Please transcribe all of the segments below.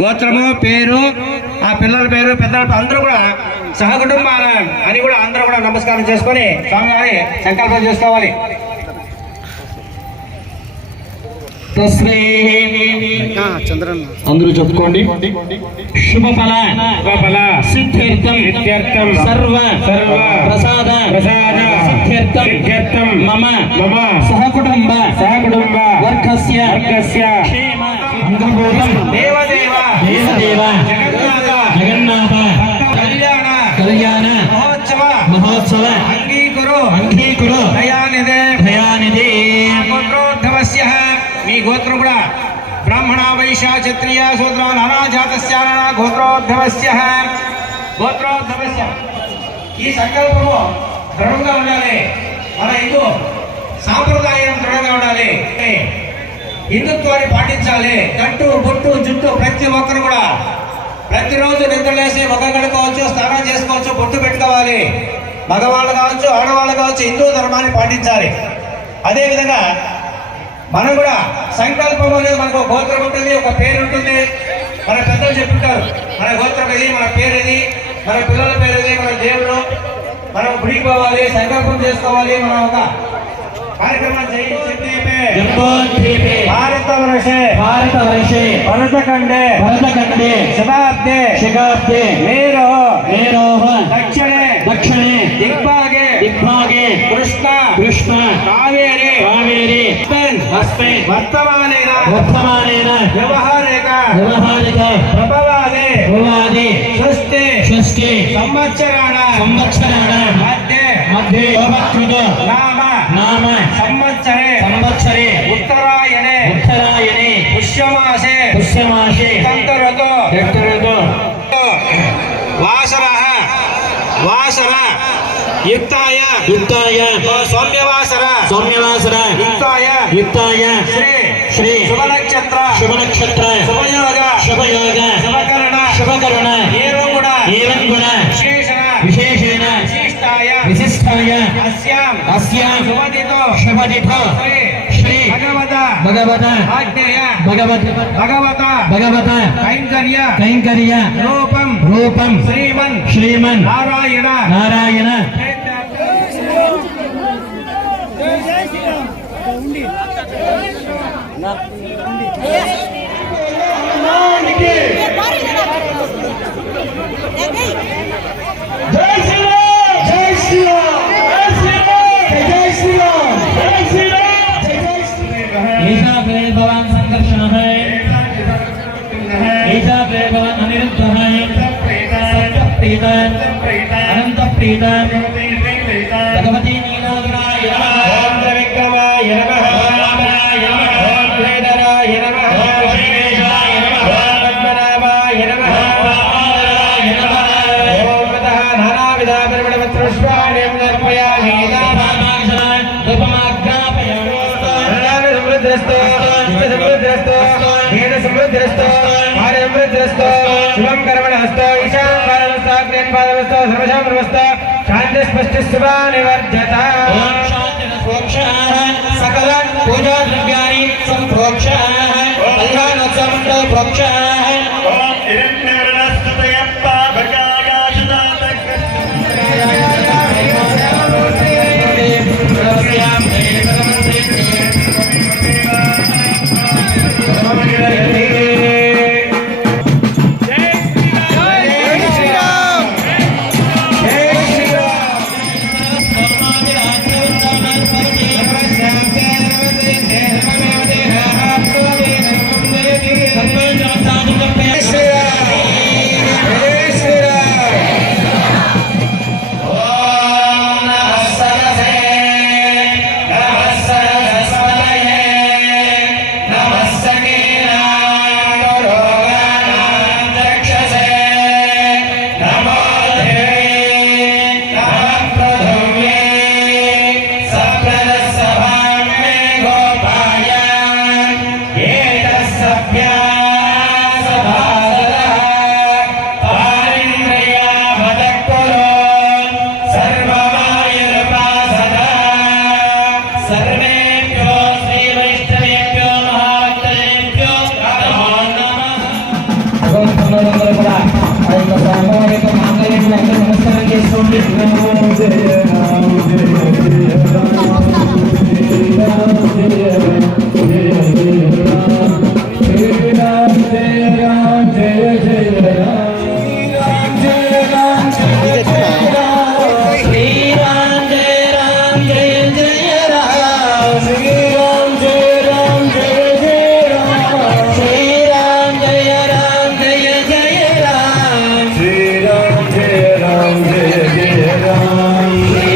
గోత్రము పేరు ఆ పిల్లల పేరు పెద్దల అందరూ కూడా సహకుటుంబాల అని కూడా అందరూ కూడా నమస్కారం చేసుకొని స్వామివారి సంకల్పం చేసుకోవాలి. అందరూ చెప్పుకోండి. శుభఫల సిద్ధ్యర్థం సర్వ ప్రసాద సిద్ధ్యర్థం మమ సహకుటుంబ వర్గస్య క్షేమ దేవదేవ జగన్నాథ కళ్యాణ మహోత్సవ అంగీకురు దయానిధి గోత్రోద్భవస్య మీ గోత్రం కూడా బ్రాహ్మణ వైశ్య క్షత్రియ శూద్ర నానాజాతస్య గోత్రోద్భవస్య ఈ సంకల్పము దృఢంగా ఉండాలి. మన హిందూ సాంప్రదాయం దృఢంగా ఉండాలి. హిందుత్వాన్ని పాటించాలి. కట్టు బొట్టు జుట్టు ప్రతి ఒక్కరు కూడా ప్రతిరోజు నిద్రలేసి ముఖం కడుకోవచ్చు, స్నానం చేసుకోవచ్చు, బొట్టు పెట్టుకోవాలి. మగవాళ్ళు కావచ్చు, ఆడవాళ్ళు కావచ్చు, హిందూ ధర్మాన్ని పాటించాలి. అదేవిధంగా మనం కూడా సంకల్పం అనేది మనకు గోత్రం ఉంటుంది, ఒక పేరు ఉంటుంది. మన పెద్దలు చెప్పుంటారు మన గోత్రం ఇది, మన పేరు ఇది, మన పిల్లల పేరు ఇది, మన దేవుడు. మనం గుడికి పోవాలి, సంకల్పం చేసుకోవాలి. మనం ఒక కార్యక్రమం భారతవర్షే భరతఖండే శతాబ్దే మేరోః దక్షిణే దిగ్భాగే కృష్ణ కావేరి వర్తమానేన వ్యవహారిక ప్రభవాదే షష్ఠి సంవత్సరాణ మధ్యే నామ సంవత్సరే ఉత్తరాయణే పుష్యమాసే ఉత్తరతో వాసర యుక్తాయ సౌమ్యవాసర యుక్తాయ శ్రీ శుభనక్షత్ర శుభయోగ శుభకరణ ఏవం గుణ విశేషణ విశిష్టాయ అస్యాం శుభదితో శ్రీ భగవత కైంకర్య రూపం శ్రీమన్ నారాయణ भगवान संकर्षण है, ऐसा भगवान अनिरुद्ध है, सप्तप्रीतन अनंत प्रीतन भगवती नीलाग्राय ओम त्रिविक्रमाय नमः ओम रामाय नमः ओम वेदराय नमः ओम श्रीवेशाय नमः ओम पद्मनाभाय नमः ओम आदराय नमः ओम तथा नानाविध परिमलपत्रपुष्पाणि समर्पयामि। समृद्धिरस्तु समृद्धिरस्तु येन समृद्धिरस्तु कार्य समृद्धिरस्तु शुभं कर्मणस्तु ईशान पादमस्तु अग्नेन पादमस्तु सर्वशां नमस्तु शांति स्पष्ट शुभा निवर्जता सकल पूजा द्रव्याणि संप्रोक्षः कल्याणोत्सवमण्डल प्रोक्षः నమస్కారం చేసుకోండి. Jai Ram, Jai Ram, Jai Jai Ram.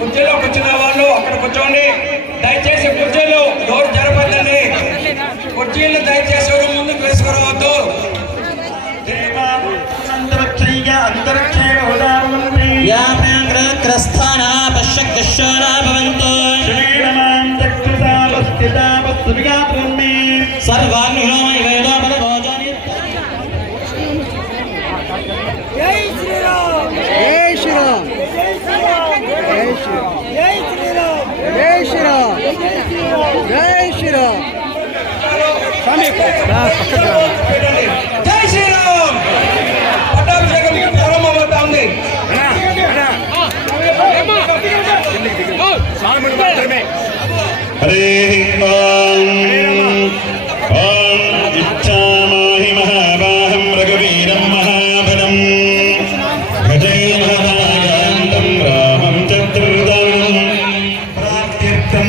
కుర్చీలో కూర్చున్న వాళ్ళు అక్కడ కూర్చోండి. దయచేసి కుర్చీలు డోర్ జరపద్దండి. కుర్చీలు దయచేసి ఎవరు ముందుకు వేసుకురావద్దు. జై శ్రీరామ్. జై శ్రీరామ్. పట్టాభిషేకం ప్రారంభమవుతా ఉంది. హరే ఓం ఇచ్ఛామాహి మహాబాహం రఘువీరం మహాబలం గజైర్మహాకాంతం రామం చతుర్దం ప్రాప్త్యర్థం